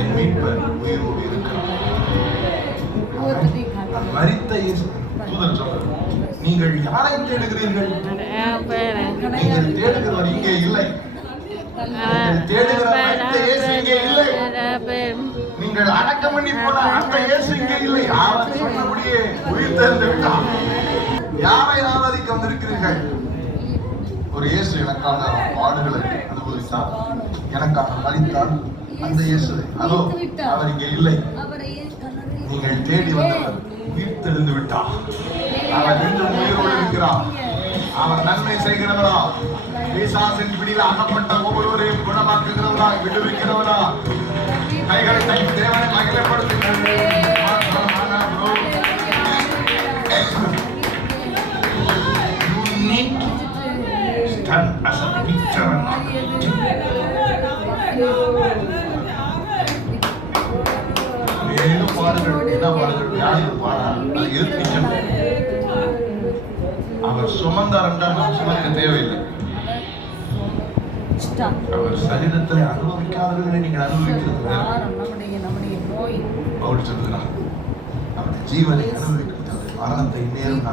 என் மீட்பர் உயிரோடு இருக்கிறார். மரித்த இயேசு தூதன் சொல்றார், நீங்கள் யாரை தேடுகிறீர்கள்? நீங்கள் தேடுகிறவர் இங்கே இல்லை. நீங்கள் தேடுகிற மரித்த இயேசு இங்கே இல்லை. நீங்கள் அடக்கம் பண்ணி போன அந்த இயேசு இங்கே இல்லை. அவர் சொன்னபடியே உயிர் தெழுந்து விட்டார். யாரை ஆராதிக்க வந்திருக்கிறீர்கள்? ஒரு இயேசு எனக்கான பாடுகளை அனுபவித்தார், எனக்காக மரித்தார். அந்த இயேசு அதோ அவர் இங்கே இல்லை. நீங்கள் தேடி வந்தவர் உயிர் தெழுந்து விட்டார். அவர் இன்றும் உயிரோடு இருக்கிறார். அவர் நன்மை செய்கிறவரா, பிசாசின் பிடியில் அகப்பட்ட ஒவ்வொருவரையும் குணமாக்குகிறவரா, விடுவிக்கிறவரா. கைகளை தைத்து தேவனை மகிழப்படுத்துங்கள். அவர் சுமந்தார் என்றால் நாம் சுமக்க தேவையில்லை. அவர் சரீரத்தில் அனுபவிக்காதவர்களை நீங்கள் அனுபவிக்கிறது. அவர் சொல்லுகிறார், அவருடைய ஜீவனை அனுபவிக்கிறது, மரணத்தை நேரம்